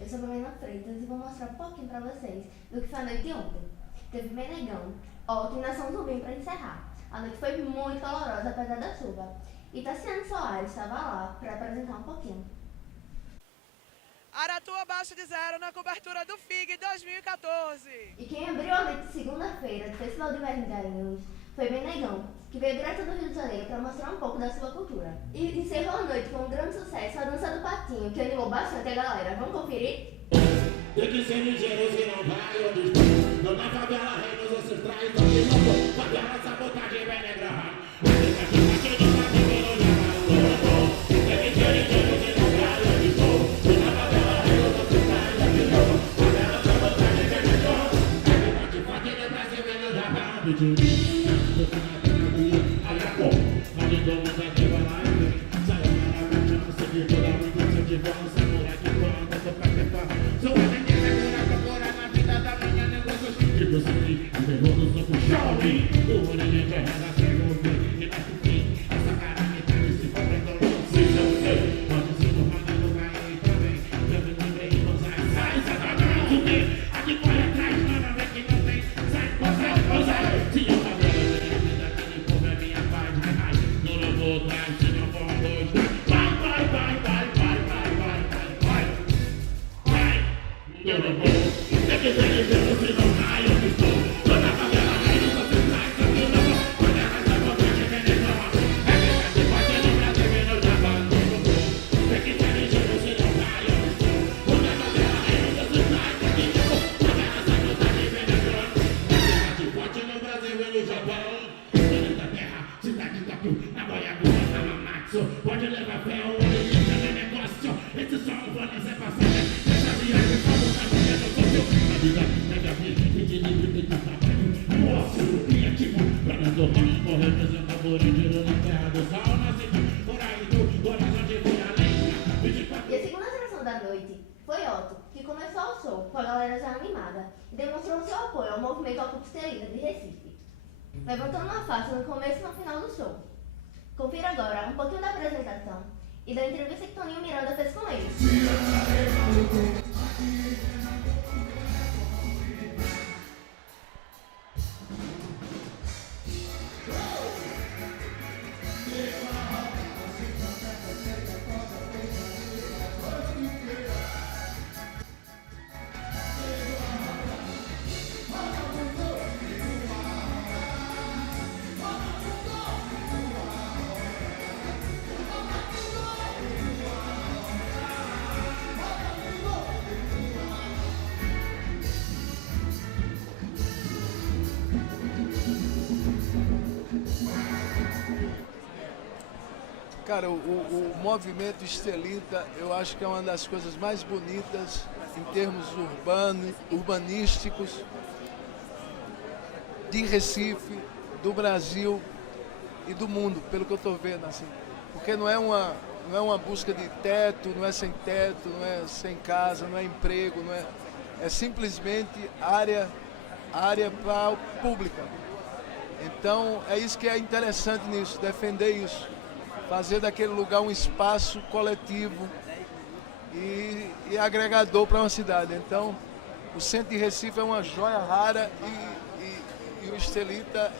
Eu sou a Milena Freitas e vou mostrar um pouquinho pra vocês do que foi a noite de ontem. Teve Menegão, Otto e Nação Zumbi pra encerrar. A noite foi muito calorosa, apesar da chuva. E Tassiano Soares estava lá para apresentar um pouquinho. Aratu abaixo de zero na cobertura do FIG 2014. E quem abriu a noite de segunda-feira do Festival de Inverno de Garanhuns foi Menegão, que veio direto do Rio de Janeiro para mostrar um pouco da sua cultura. E encerrou a noite com um grande sucesso, a dança do patinho, que animou bastante a galera. Vamos conferir? Tem que ser ligeiro, se não vai onde está. Não na favela, reinos ancestrais, não tem logo. Favela, sabotagem, vai negra. Pode levar fé, o é negócio. Esse som vai fazer passar. Essa viagem só não tá vivendo a vida pega a vida, equilíbrio tem que trabalho. Nosso criativo, para não dormir, correr, representa por inteiro na terra do sol. Nascido por aí do horizonte fui além. E a segunda atração da noite foi Otto, que começou o show com a galera já animada e demonstrou seu apoio ao movimento alcupsterita de Recife, levantando uma faixa no começo e no final do show. Confira agora um pouquinho da apresentação e da entrevista que Toninho Miranda fez com eles. Cara, o movimento estelita, eu acho que é uma das coisas mais bonitas em termos urbanísticos de Recife, do Brasil e do mundo, pelo que eu estou vendo, assim. Porque não é uma busca de teto, não é sem teto, não é sem casa, não é emprego, é simplesmente área pública. Então é isso que é interessante nisso, defender isso. Fazer daquele lugar um espaço coletivo e agregador para uma cidade. Então, o centro de Recife é uma joia rara e o estelita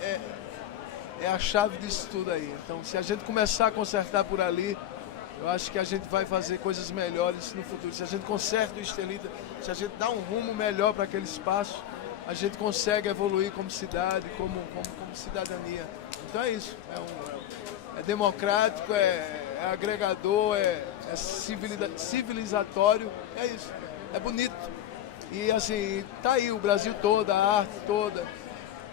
é a chave disso tudo aí. Então, se a gente começar a consertar por ali, eu acho que a gente vai fazer coisas melhores no futuro. Se a gente conserta o estelita, se a gente dá um rumo melhor para aquele espaço, a gente consegue evoluir como cidade, como cidadania. Então é isso. É democrático, é agregador, é civilizatório, é isso, é bonito. E assim, tá aí o Brasil todo, a arte toda,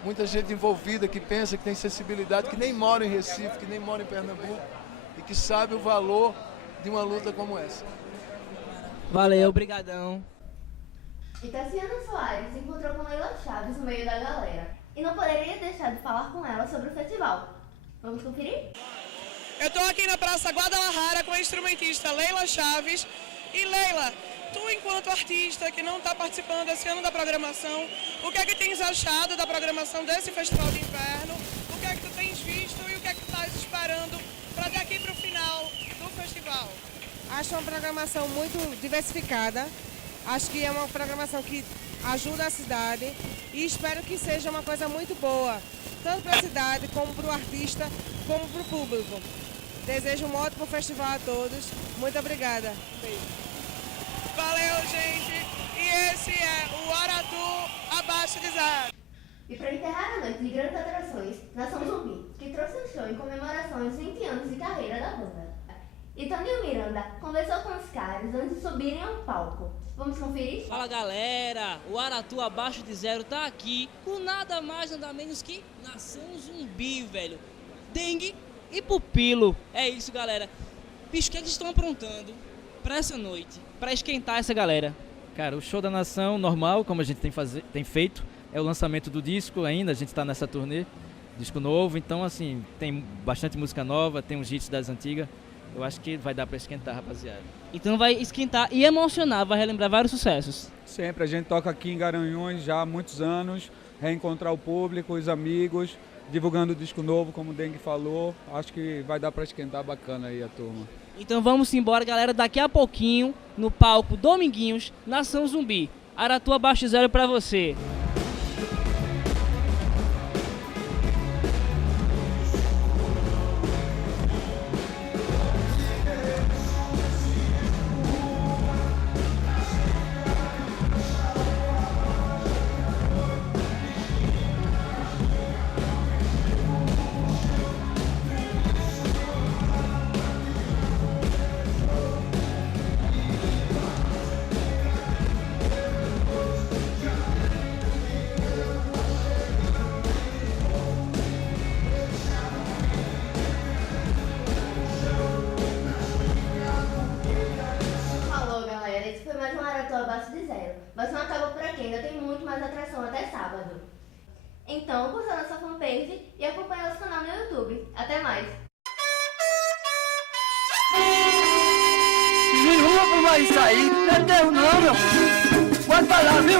muita gente envolvida que pensa, que tem sensibilidade, que nem mora em Recife, que nem mora em Pernambuco e que sabe o valor de uma luta como essa. Valeu, obrigadão. E Tassiano Soares se encontrou com Leila Chaves no meio da galera e não poderia deixar de falar com ela sobre o festival. Vamos conferir? Eu estou aqui na Praça Guadalajara com a instrumentista Leila Chaves. E Leila, tu enquanto artista que não está participando esse ano da programação, o que é que tens achado da programação desse Festival de Inverno? O que é que tu tens visto e o que é que tu estás esperando para daqui para o final do festival? Acho uma programação muito diversificada. Acho que é uma programação que ajuda a cidade e espero que seja uma coisa muito boa, tanto para a cidade, como para o artista, como para o público. Desejo um ótimo festival a todos. Muito obrigada. Beijo. Valeu, gente! E esse é o Aratu Abaixo de Zero. E para encerrar a noite de grandes atrações, Nação Zumbi, que trouxe um show em comemoração aos 20 anos de carreira da banda. E Toninho Miranda conversou com os caras antes de subirem ao palco. Vamos conferir? Fala galera, o Aratu Abaixo de Zero tá aqui com nada mais nada menos que Nação Zumbi, velho. Dengue e Pupilo. É isso, galera. Bicho, o que é que vocês estão aprontando pra essa noite, pra esquentar essa galera? Cara, o show da Nação, normal, como a gente tem feito, é o lançamento do disco ainda, a gente tá nessa turnê, disco novo, então assim, tem bastante música nova, tem uns hits das antigas, eu acho que vai dar pra esquentar, rapaziada. Então vai esquentar e emocionar, vai relembrar vários sucessos. Sempre, a gente toca aqui em Garanhuns já há muitos anos, reencontrar o público, os amigos, divulgando o disco novo, como o Dengue falou, acho que vai dar pra esquentar bacana aí a turma. Então vamos embora, galera, daqui a pouquinho, no palco Dominguinhos, Nação Zumbi. Aratu Abaixo de Zero pra você. Falou, galera. Esse foi mais um Aratu Abaixo de Zero. Mas não acaba por aqui, ainda tem muito mais atração até sábado. Então, curta nossa fanpage e acompanhe nosso canal no YouTube. Até mais! Não vai sair, não é teu não, meu. Pode falar, viu?